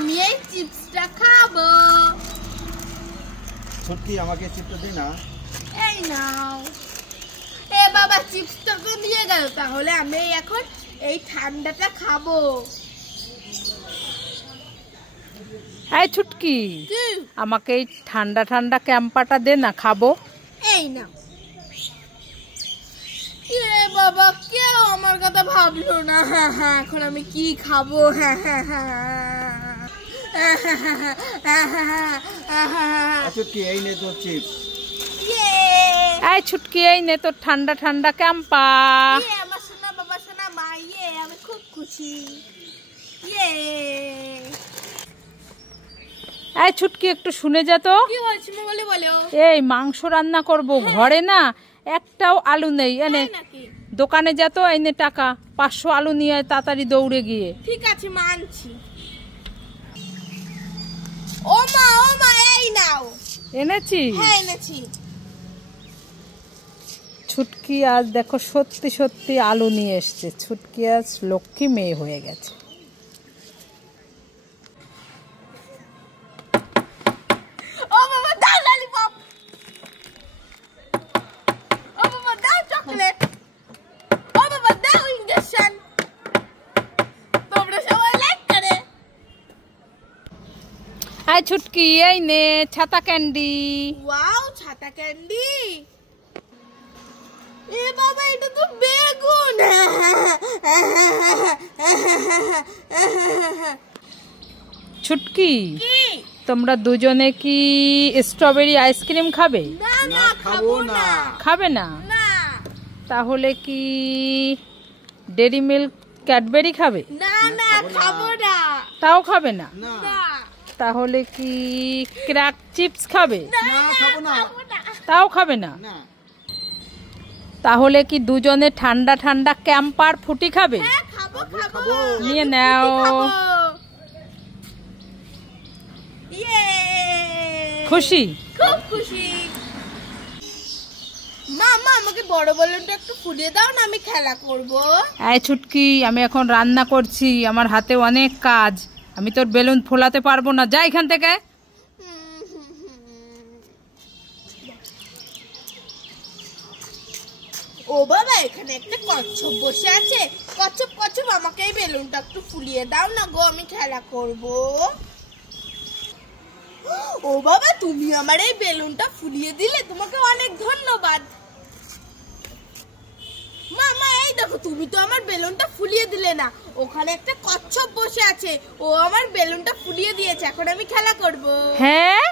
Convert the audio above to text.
আমি এই চিপসটা খাবো। সত্যি আমাকে চিপসটা দিই না। এই নাও। এ বাবা চিপসটা তো নিয়ে গেল, তাহলে আমি এখন এই ঠান্ডাটা খাবো। এই ছুটকি, আমাকে এই ঠান্ডা ঠান্ডা ক্যাম্পাটা দে না, খাবো। এই না। এ বাবা কেউ আমার কথা ভাবলো না। এখন আমি কি খাবো? ছুটকি এই নে তোর চিপস। এই ছুটকি, এই নে তোর ঠান্ডা ঠান্ডা ক্যাম্পা। আমার সোনা বাবা সোনা মা, আমি খুব খুশি। এই ছুটকি, একটু শুনে যা তো। কি হয়েছে বলে বলো। এই মাংস রান্না করব, ঘরে না একটাও আলু নেই। এনে দোকানে যা তো, এনে টাকা 500 আলু নিয়ে আয় তাড়াতাড়ি দৌড়ে গিয়ে। ঠিক আছে মানছি। ও মা এই নাও। এনেছি? হ্যাঁ এনেছি। ছুটকি আজ দেখো সত্যি সত্যি আলু নিয়ে এসছে। ছুটকি আজ লক্ষ্মী মেয়ে হয়ে গেছে। ও বাবা দাও ললিপপ। ও বাবা দাও চকলেট। ও বাবা দাও ইনজেকশন। তোমরা সবাই লাইক করে। আয় ছুটকি, এই নে ছাতা ক্যান্ডি। ওয়াও ছাতা ক্যান্ডি। এ বাবা এটা তো বেগুন। ছুটকি, তোমরা দুজনে কি স্ট্রবেরি আইসক্রিম খাবে? না খাবো না। খাবে না? না। তাহলে কি ডেরি মিল্ক ক্যাডবেরি খাবে? না খাবো না। তাও খাবে না? না। তাহলে কি ক্র্যাক চিপস খাবে? না খাবো না। তাও খাবে না? তাহলে কি দুজনে ঠান্ডা ঠান্ডা ক্যাম্পার ফুটি খাবে? হ্যাঁ খাবো। নিয়ে নাও। খুশি? খুব খুশি। মা আমাকে বড় বেলুনটা একটু ফুলিয়ে দাও না, আমি খেলা করব। এই ছুটকি, আমি এখন রান্না করছি, আমার হাতে অনেক কাজ, আমি তোর বেলুন ফোলাতে পারবো না। যা এখান থেকে। ও বাবা এখানে একটা কচ্ছপ বসে আছে। কচ্ছপ আমাকে এই বেলুনটা একটু ফুলিয়ে দাও না গো, আমি খেলা করব। ও বাবা তুমি আমার এই বেলুনটা ফুলিয়ে দিলে, তোমাকে অনেক ধন্যবাদ। মা এই দেখো, তুমি তো আমার বেলুনটা ফুলিয়ে দিলে না। ওখানে একটা কচ্ছপ বসে আছে, ও আমার বেলুনটা ফুলিয়ে দিয়েছে, এখন আমি খেলা করব। হ্যাঁ